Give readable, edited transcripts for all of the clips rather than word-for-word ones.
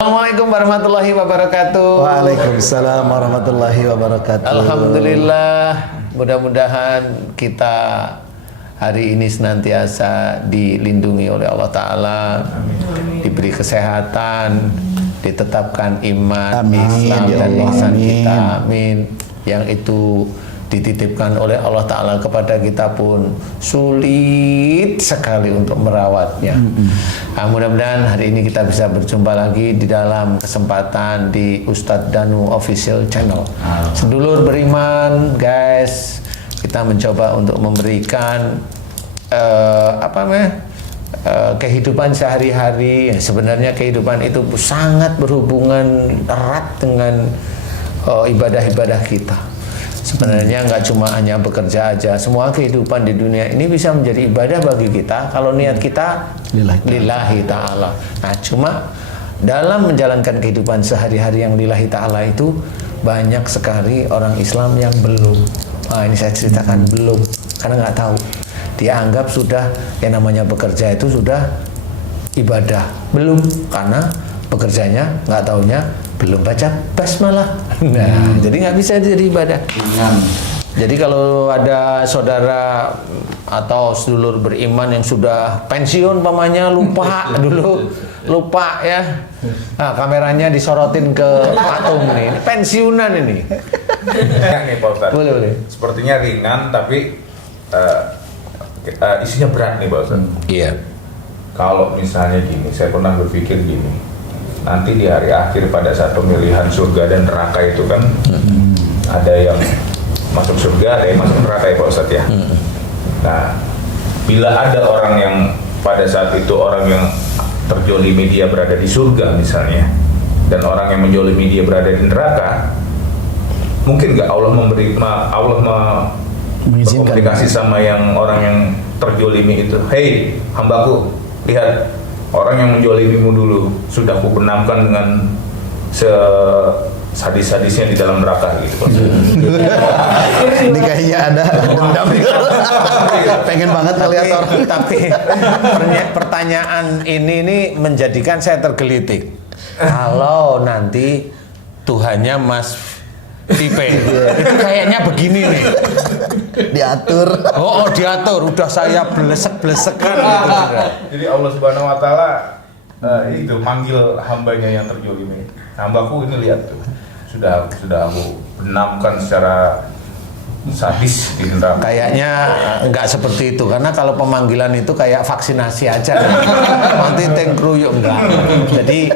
Assalamualaikum warahmatullahi wabarakatuh. Waalaikumsalam warahmatullahi wabarakatuh. Alhamdulillah, mudah-mudahan kita hari ini senantiasa dilindungi oleh Allah Ta'ala, diberi kesehatan, ditetapkan iman, Amin, Islam ya dan Allah, ihsan amin. kita, amin. Yang itu dititipkan oleh Allah Ta'ala kepada kita pun sulit sekali untuk merawatnya. Nah, mudah-mudahan hari ini kita bisa berjumpa lagi di dalam kesempatan di Ustadz Danu Official Channel. Sedulur beriman, guys, kita mencoba untuk memberikan kehidupan sehari-hari. Sebenarnya kehidupan itu sangat berhubungan erat dengan ibadah-ibadah kita. Sebenarnya nggak cuma hanya bekerja aja, semua kehidupan di dunia ini bisa menjadi ibadah bagi kita kalau niat kita lillahi ta'ala. Nah, cuma dalam menjalankan kehidupan sehari-hari yang lillahi ta'ala itu banyak sekali orang Islam yang belum. Nah, ini saya ceritakan belum, karena nggak tahu. Dia anggap sudah yang namanya bekerja itu sudah ibadah, belum, karena bekerjanya nggak taunya belum baca basmalah. Nah, jadi nggak bisa jadi ibadah. Jadi kalau ada saudara atau sedulur beriman yang sudah pensiun pamannya lupa dulu, lupa ya. Nah, kameranya disorotin ke patung nih. Ini pensiunan ini. Nih Pak Ustadz. Boleh. Sepertinya ringan tapi isinya berat nih Pak Ustadz. Iya. Kalau misalnya gini, saya pernah berpikir gini. Nanti di hari akhir pada saat pemilihan surga dan neraka itu kan ada yang masuk surga, ada yang masuk neraka ya Pak Ustadz ya. Nah, bila ada orang yang pada saat itu orang yang terjolimi dia berada di surga misalnya, dan orang yang menjolimi dia berada di neraka, mungkin nggak Allah berkomunikasi sama yang orang yang terjolimi itu, hei hambaku, lihat orang yang menjolimimu dulu sudah kubenamkan dengan sadis-sadisnya di dalam neraka gitu. Ini kayaknya ada dendam. Pengen banget ngeliat orang. Tapi pertanyaan ini menjadikan saya tergelitik. Kalau nanti Tuhannya Mas Tipe itu kayaknya begini nih, Diatur. diatur, udah saya blesek-blesekan gitu. Jadi Allah Subhanahu Wa Taala itu manggil hambanya yang terjolimi. Hambaku ini lihat tuh, sudah aku benamkan secara sadis di neraka. Kayaknya nggak seperti itu, karena kalau pemanggilan itu kayak vaksinasi aja, nanti tengkruyuk enggak. Jadi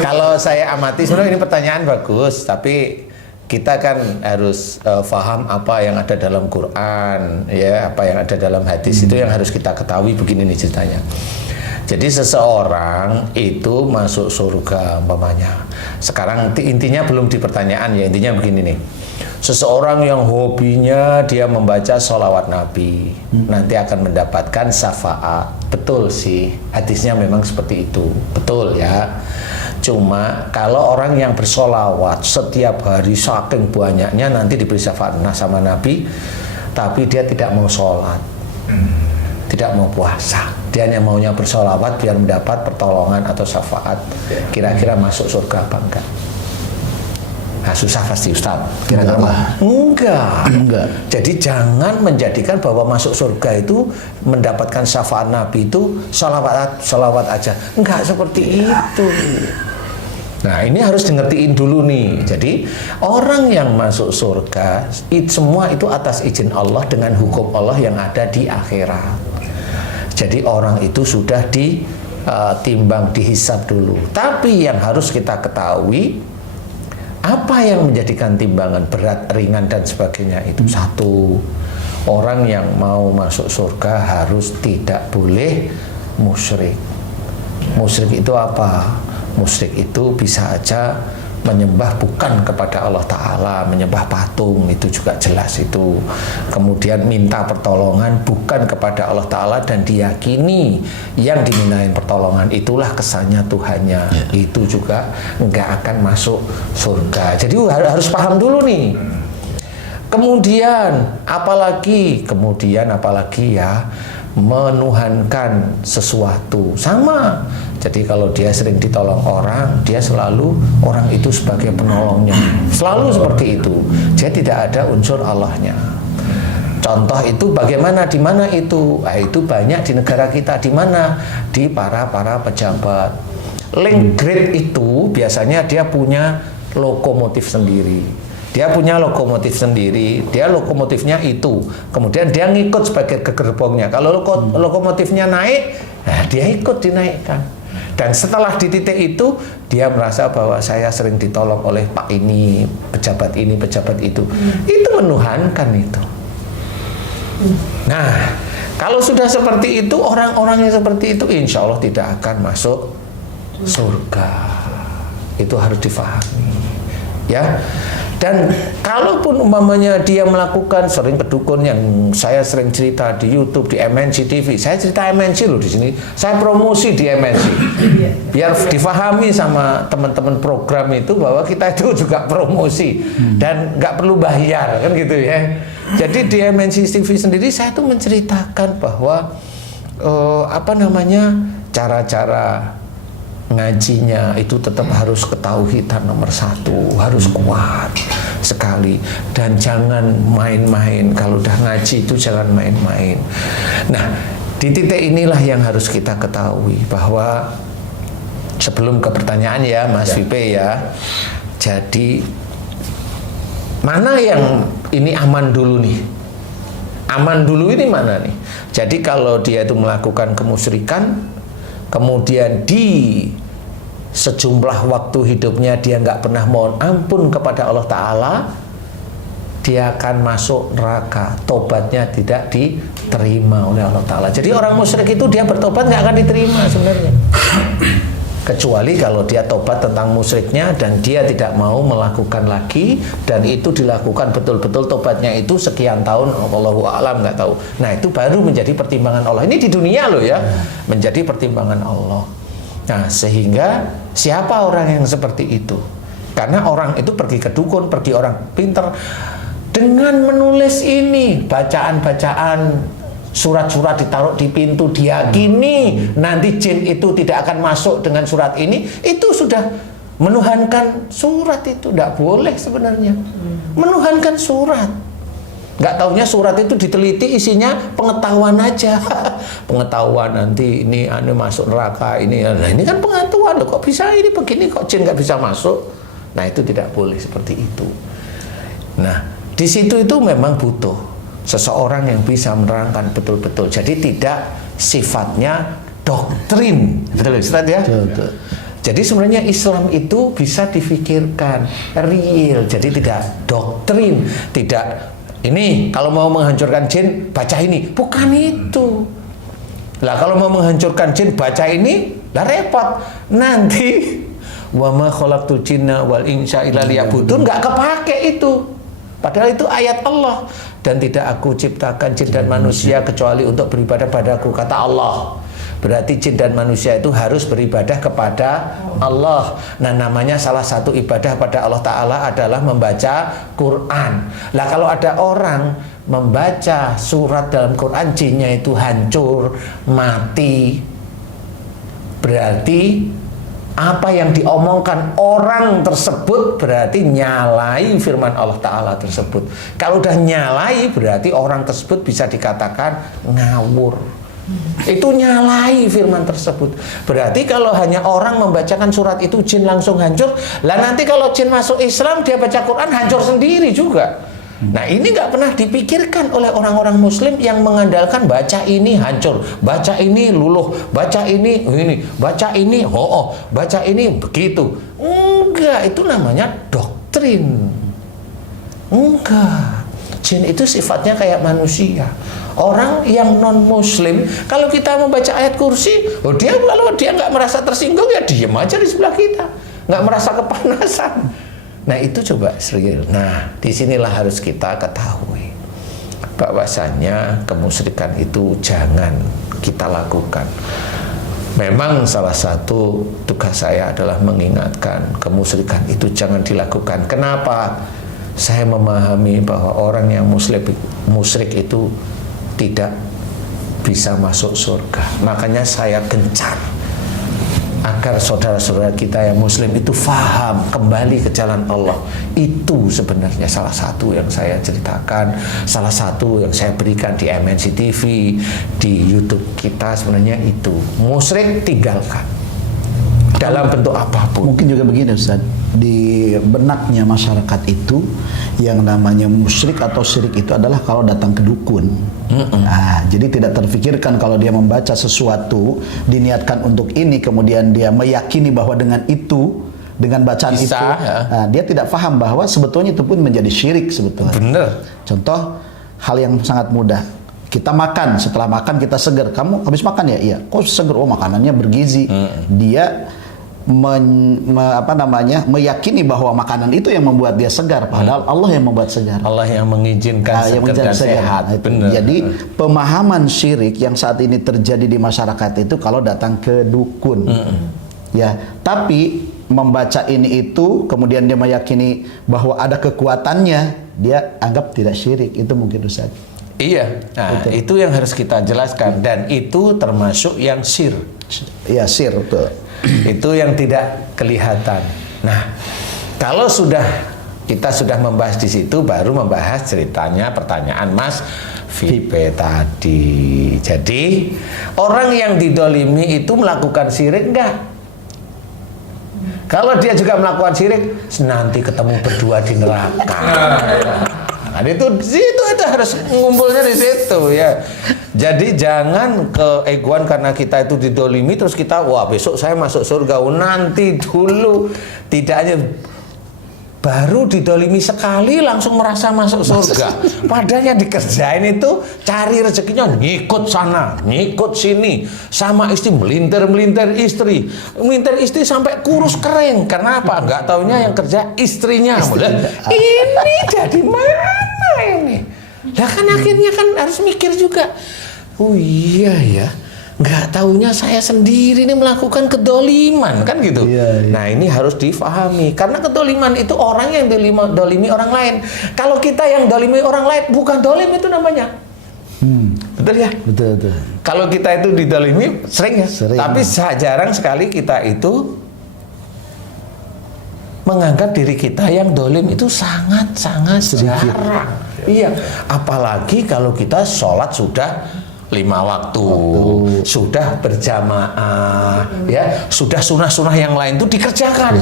kalau saya amati, sebenarnya ini pertanyaan bagus, tapi kita kan harus paham apa yang ada dalam Quran, ya, apa yang ada dalam hadis, itu yang harus kita ketahui. Begini nih ceritanya. Jadi seseorang itu masuk surga umpamanya. Sekarang intinya belum di pertanyaan ya, intinya begini nih. Seseorang yang hobinya dia membaca sholawat Nabi, nanti akan mendapatkan syafaat. Betul sih, hadisnya memang seperti itu, betul ya. Cuma kalau orang yang bersolawat setiap hari saking banyaknya nanti diberi syafaat sama Nabi, tapi dia tidak mau sholat, tidak mau puasa, dia hanya maunya bersolawat biar mendapat pertolongan atau syafaat. Kira-kira masuk surga apa enggak? Nah, susah pasti Ustaz. Kira-kira enggak. Jadi jangan menjadikan bahwa masuk surga itu mendapatkan syafaat Nabi itu sholawat aja. Enggak seperti itu. Nah, ini harus ngertiin dulu nih. Jadi orang yang masuk surga semua itu atas izin Allah dengan hukum Allah yang ada di akhirat. Jadi orang itu sudah ditimbang, dihisab dulu. Tapi yang harus kita ketahui, apa yang menjadikan timbangan berat, ringan dan sebagainya itu satu, orang yang mau masuk surga harus tidak boleh musyrik. Musyrik itu apa? Musyrik itu bisa aja menyembah bukan kepada Allah Ta'ala, menyembah patung, itu juga jelas itu. Kemudian minta pertolongan bukan kepada Allah Ta'ala dan diyakini yang dimintain pertolongan itulah kesannya Tuhannya, itu juga nggak akan masuk surga. Jadi harus paham dulu nih. Kemudian apalagi ya, menuhankan sesuatu. Sama. Jadi kalau dia sering ditolong orang, dia selalu orang itu sebagai penolongnya. Selalu seperti itu. Dia tidak ada unsur Allahnya. Contoh itu bagaimana, di mana itu? Nah, itu banyak di negara kita. Di mana? Di para pejabat. Link grade itu biasanya dia punya lokomotif sendiri. Dia punya lokomotif sendiri, dia lokomotifnya itu. Kemudian dia ngikut sebagai gerbongnya. Kalau lokomotifnya naik, nah dia ikut dinaikkan. Dan setelah di titik itu, dia merasa bahwa saya sering ditolong oleh Pak ini, pejabat itu. Itu menuhankan itu. Nah, kalau sudah seperti itu, orang-orang yang seperti itu insya Allah tidak akan masuk surga. Itu harus difahami, ya. Dan kalaupun umpamanya dia melakukan sering kedukun yang saya sering cerita di YouTube, di MNC TV, saya cerita MNC loh di sini, saya promosi di MNC, biar difahami sama teman-teman program itu bahwa kita itu juga promosi dan nggak perlu bayar kan gitu ya. Jadi di MNC TV sendiri saya tuh menceritakan bahwa cara-cara ngajinya itu tetap harus ketauhidan nomor 1, harus kuat sekali, dan jangan main-main. Kalau udah ngaji itu jangan main-main. Nah, di titik inilah yang harus kita ketahui bahwa sebelum ke pertanyaan ya Mas Vipe ya, jadi mana yang ini aman dulu nih? Aman dulu ini mana nih? Jadi kalau dia itu melakukan kemusyrikan, kemudian di sejumlah waktu hidupnya dia nggak pernah mohon ampun kepada Allah Ta'ala, dia akan masuk neraka, tobatnya tidak diterima oleh Allah Ta'ala. Jadi orang musyrik itu dia bertobat nggak akan diterima sebenarnya, kecuali kalau dia tobat tentang musyriknya dan dia tidak mau melakukan lagi, dan itu dilakukan betul-betul tobatnya itu sekian tahun, Allahu a'lam, nggak tahu. Nah itu baru menjadi pertimbangan Allah. Ini di dunia loh ya, menjadi pertimbangan Allah. Nah sehingga siapa orang yang seperti itu? Karena orang itu pergi ke dukun, pergi orang pinter, dengan menulis ini bacaan-bacaan, surat-surat ditaruh di pintu, diyakini nanti jin itu tidak akan masuk dengan surat ini, itu sudah menuhankan surat. Itu tidak boleh sebenarnya, menuhankan surat. Nggak taunya surat itu diteliti isinya pengetahuan aja. Pengetahuan nanti ini masuk neraka ini. Nah ini kan pengetahuan loh, kok bisa ini begini, kok jin nggak bisa masuk. Nah itu tidak boleh seperti itu. Nah di situ itu memang butuh seseorang yang bisa menerangkan betul-betul. Jadi tidak sifatnya doktrin, betul Ustaz ya? Betul. Jadi sebenarnya Islam itu bisa difikirkan, real. Jadi tidak doktrin, tidak ini kalau mau menghancurkan jin baca ini, bukan itu. Lah kalau mau menghancurkan jin baca ini, lah repot. Nanti wa ma khalaqtul jinna wal insa illa liya'budun, nggak kepake itu. Padahal itu ayat Allah. Dan tidak aku ciptakan jin dan manusia kecuali untuk beribadah padaku, kata Allah. Berarti jin dan manusia itu harus beribadah kepada Allah. Nah namanya salah satu ibadah pada Allah Ta'ala adalah membaca Quran. Lah kalau ada orang membaca surat dalam Quran, jinnya itu hancur, mati, berarti apa yang diomongkan orang tersebut berarti nyalai firman Allah Ta'ala tersebut. Kalau udah nyalai berarti orang tersebut bisa dikatakan ngawur. Itu nyalai firman tersebut. Berarti kalau hanya orang membacakan surat itu jin langsung hancur. Lah nanti kalau jin masuk Islam dia baca Quran hancur sendiri juga. Nah ini nggak pernah dipikirkan oleh orang-orang Muslim yang mengandalkan baca ini hancur, baca ini luluh, baca ini, baca ini, baca ini begitu. Enggak, itu namanya doktrin. Enggak, jin itu sifatnya kayak manusia. Orang yang non Muslim, kalau kita membaca ayat kursi, dia kalau dia nggak merasa tersinggung ya diem aja di sebelah kita, nggak merasa kepanasan. Nah itu coba serius. Nah disinilah harus kita ketahui bahwasanya kemusyrikan itu jangan kita lakukan. Memang salah satu tugas saya adalah mengingatkan kemusyrikan itu jangan dilakukan. Kenapa? Saya memahami bahwa orang yang musyrik itu tidak bisa masuk surga. Makanya saya gencar agar saudara-saudara kita yang muslim itu faham kembali ke jalan Allah. Itu sebenarnya salah satu yang saya ceritakan, salah satu yang saya berikan di MNC TV, di YouTube kita, sebenarnya itu. Musyrik tinggalkan dalam bentuk apapun. Mungkin juga begini Ustaz, di benaknya masyarakat itu yang namanya musyrik atau syirik itu adalah kalau datang ke dukun. Nah, jadi tidak terfikirkan kalau dia membaca sesuatu diniatkan untuk ini, kemudian dia meyakini bahwa dengan itu, dengan bacaan Bisa, itu, ya. nah, dia tidak paham bahwa sebetulnya itu pun menjadi syirik sebetulnya. Bener. Contoh hal yang sangat mudah. Kita makan, setelah makan kita seger. Kamu habis makan ya? Iya. Kok seger? Oh, makanannya bergizi. Dia meyakini bahwa makanan itu yang membuat dia segar, padahal Allah yang membuat segar. Allah yang mengizinkan yang segar dan sehat. Nah, itu. Bener. Jadi pemahaman syirik yang saat ini terjadi di masyarakat itu kalau datang ke dukun. Ya, tapi membaca ini itu kemudian dia meyakini bahwa ada kekuatannya, dia anggap tidak syirik. Itu mungkin Ustaz. Iya, nah itu yang harus kita jelaskan, dan itu termasuk yang sir. Iya, sir, betul. Itu yang tidak kelihatan. Nah, kalau kita sudah membahas di situ, baru membahas ceritanya pertanyaan Mas Vipe tadi. Jadi orang yang didolimi itu melakukan syirik enggak? Kalau dia juga melakukan syirik, nanti ketemu berdua di neraka. Nah, itu harus ngumpulnya di situ ya. Jadi jangan keegoan karena kita itu didolimi terus kita wah besok saya masuk surga. Nanti dulu, tidak hanya baru didolimi sekali langsung merasa masuk surga. Padahal yang dikerjain itu cari rezekinya ngikut sana, ngikut sini, sama istri melintir istri sampai kurus kering. Karena apa? Nggak taunya yang kerja istrinya. Ini jadi mana ini? Lah kan akhirnya kan harus mikir juga. Oh iya ya. Nggak taunya saya sendiri ini melakukan kedoliman kan gitu. Iya. Nah ini harus difahami karena kedoliman itu orang yang dolimi orang lain. Kalau kita yang dolimi orang lain bukan dolim itu namanya. Betul ya? Betul. Kalau kita itu didolimi sering ya. Sering. Tapi jarang sekali kita itu menganggap diri kita yang dolim itu sangat jarang. Iya. Apalagi kalau kita sholat sudah 5 waktu, sudah berjamaah, ya, sudah sunah-sunah yang lain itu dikerjakan,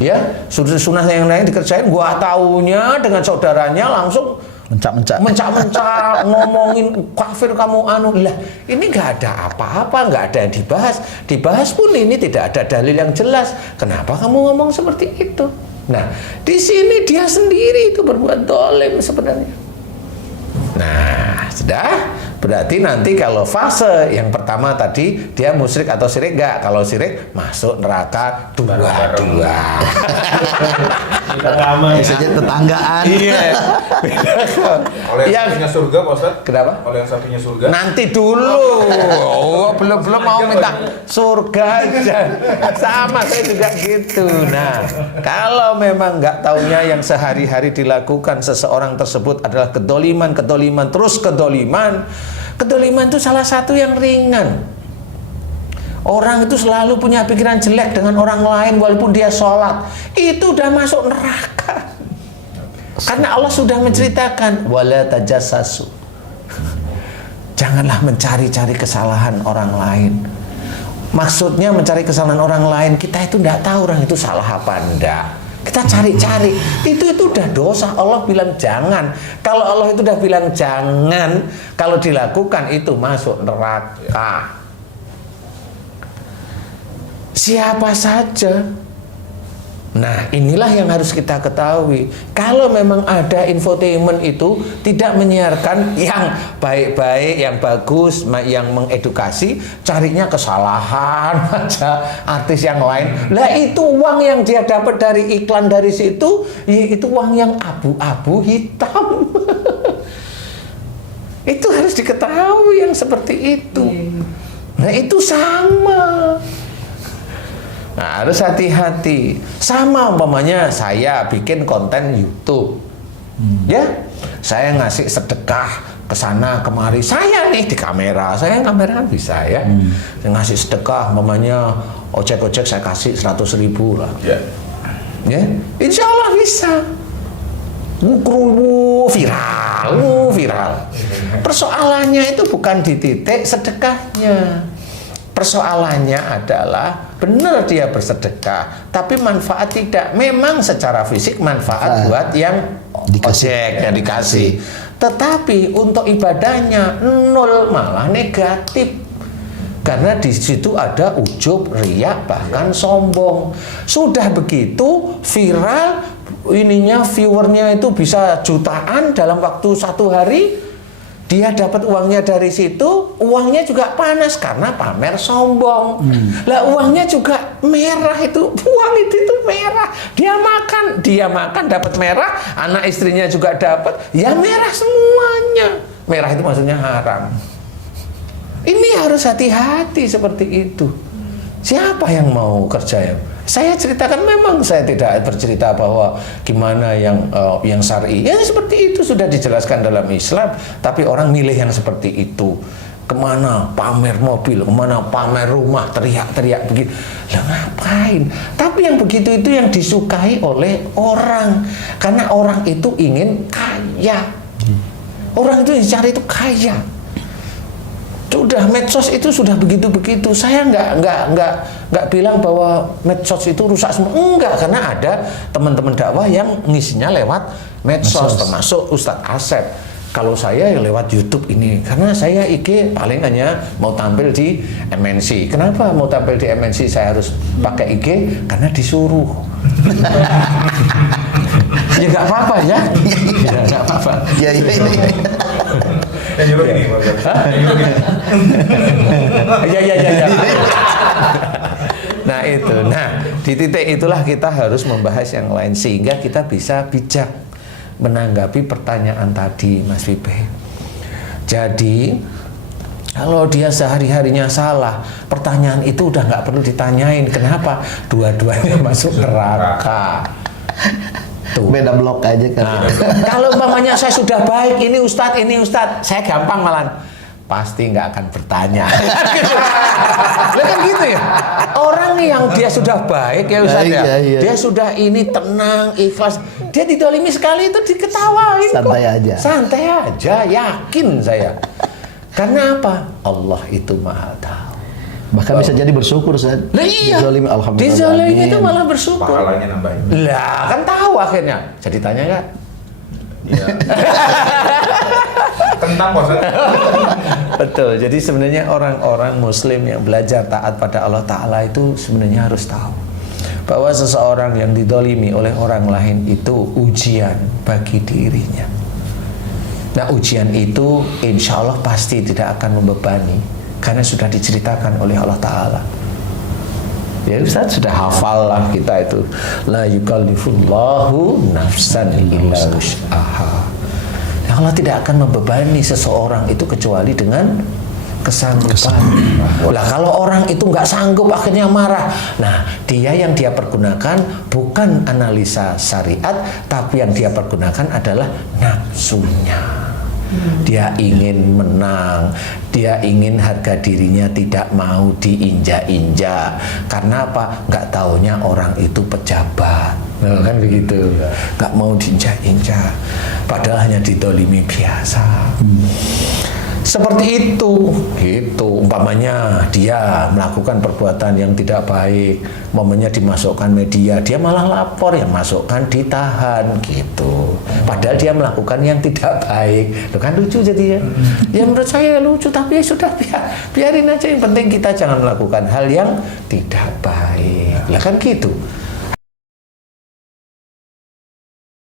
ya, sudah sunah yang lain dikerjain. Gua taunya dengan saudaranya langsung mencak-mencak ngomongin kafir kamu anu lah. Ini nggak ada apa-apa, nggak ada yang dibahas pun ini tidak ada dalil yang jelas. Kenapa kamu ngomong seperti itu? Nah, di sini dia sendiri itu berbuat dolim sebenarnya. Nah, sudah. Berarti nanti kalau fase yang pertama tadi dia musyrik atau syirik enggak? Kalau syirik masuk neraka dua-dua. Biasanya tetanggaan. Iya. Kalau yang satunya surga, Pak Ustaz? Kenapa? Kalau yang satunya surga? Nanti dulu. Oh, belum mau minta surga aja. Sama saya juga gitu. Nah, kalau memang nggak taunya yang sehari-hari dilakukan seseorang tersebut adalah kedoliman, terus kedoliman itu salah satu yang ringan. Orang itu selalu punya pikiran jelek dengan orang lain walaupun dia sholat, itu udah masuk neraka. Karena Allah sudah menceritakan wala tajassasu. Janganlah mencari-cari kesalahan orang lain. Maksudnya mencari kesalahan orang lain, kita itu tidak tahu orang itu salah apa enggak. Kita cari-cari, itu udah dosa. Allah bilang jangan. Kalau Allah itu udah bilang jangan, kalau dilakukan itu masuk neraka. Siapa saja. Nah, inilah yang harus kita ketahui. Kalau memang ada infotainment itu tidak menyiarkan yang baik-baik, yang bagus, yang mengedukasi, carinya kesalahan aja artis yang lain. Lah itu uang yang dia dapat dari iklan dari situ, ya itu uang yang abu-abu hitam. Itu harus diketahui yang seperti itu. Nah, itu sama. Nah, harus hati-hati. Sama umpamanya saya bikin konten YouTube. Ya, saya ngasih sedekah kesana kemari. Saya nih di kamera, saya kamera kan bisa ya. Saya ngasih sedekah, mamanya ojek saya kasih 100.000 lah. Ya. Ya, insya Allah bisa. Viral. Persoalannya itu bukan di titik sedekahnya. Persoalannya adalah benar dia bersedekah, tapi manfaat tidak. Memang secara fisik manfaat buat yang ojek yang dikasih. Tetapi untuk ibadahnya nol, malah negatif. Karena di situ ada ujub, riya, bahkan sombong. Sudah begitu viral, ininya viewernya itu bisa jutaan dalam waktu 1 hari. Dia dapat uangnya dari situ, uangnya juga panas karena pamer sombong. Lah uangnya juga merah itu, uang itu merah. Dia makan dapat merah, anak istrinya juga dapat, ya merah semuanya. Merah itu maksudnya haram. Ini harus hati-hati seperti itu. Siapa yang mau kerja ya? Saya ceritakan, memang saya tidak bercerita bahwa gimana yang syar'i. Ya seperti itu sudah dijelaskan dalam Islam, tapi orang milih yang seperti itu. Kemana pamer mobil, kemana pamer rumah, teriak-teriak begitu. Lah ngapain? Tapi yang begitu itu yang disukai oleh orang, karena orang itu ingin kaya. Orang itu yang cari itu kaya. Sudah medsos itu sudah begitu-begitu. Saya nggak bilang bahwa medsos itu rusak semua. Enggak, karena ada teman-teman dakwah yang ngisinya lewat medsos. Termasuk Ustadz Asep. Kalau saya ya lewat YouTube ini, karena saya IG paling hanya mau tampil di MNC. Kenapa mau tampil di MNC saya harus pakai IG? Karena disuruh. Ya nggak apa-apa ya. Nggak apa-apa. Ya. Yang nyuruh ini, Ya. Nah itu, di titik itulah kita harus membahas yang lain sehingga kita bisa bijak menanggapi pertanyaan tadi, Mas Vibe. Jadi kalau dia sehari-harinya salah, pertanyaan itu udah nggak perlu ditanyain. Kenapa? Dua-duanya masuk neraka. Tuh. Beda blok aja kan. Nah, kalau umpamanya saya sudah baik, ini Ustadz, saya gampang malah. Pasti nggak akan bertanya. Lah kan gitu ya. Orang yang dia sudah baik ya Ustadz ya. Iya. Dia sudah ini tenang, ikhlas. Dia didolimi sekali itu diketawain. Santai aja, yakin saya. Karena apa? Allah itu Maha tahu. Bahkan bisa jadi bersyukur Ustaz. Lah iya. Dizalimi, alhamdulillah. Dizalimi itu malah bersyukur. pahalanya nambahin. Lah kan tahu akhirnya. Jadi tanya nggak? Iya. Kentang Ustaz. Betul. Jadi sebenarnya orang-orang Muslim yang belajar taat pada Allah Ta'ala itu sebenarnya harus tahu bahwa seseorang yang didolimi oleh orang lain itu ujian bagi dirinya. Nah ujian itu insya Allah pasti tidak akan membebani karena sudah diceritakan oleh Allah Ta'ala. Ya Ustaz sudah hafal lah kita itu. La yukallifullahu nafsan illa wus'aha. Allah tidak akan membebani seseorang itu kecuali dengan kesanggupan. Lah kalau orang itu nggak sanggup akhirnya marah. Nah dia yang dia pergunakan bukan analisa syariat, tapi yang dia pergunakan adalah nafsunya. Dia ingin menang, dia ingin harga dirinya tidak mau diinjak-injak. Karena apa? Nggak taunya orang itu pejabat. Nah, kan begitu, nggak mau diinjak-injak. Padahal hanya didolimi biasa. Seperti itu, gitu. Umpamanya dia melakukan perbuatan yang tidak baik, umpamanya dimasukkan media, dia malah lapor, yang masukkan ditahan, gitu. Padahal dia melakukan yang tidak baik, itu kan lucu jadi ya. Ya menurut saya lucu, tapi ya sudah biarin aja. Yang penting kita jangan melakukan hal yang tidak baik. Lah kan gitu.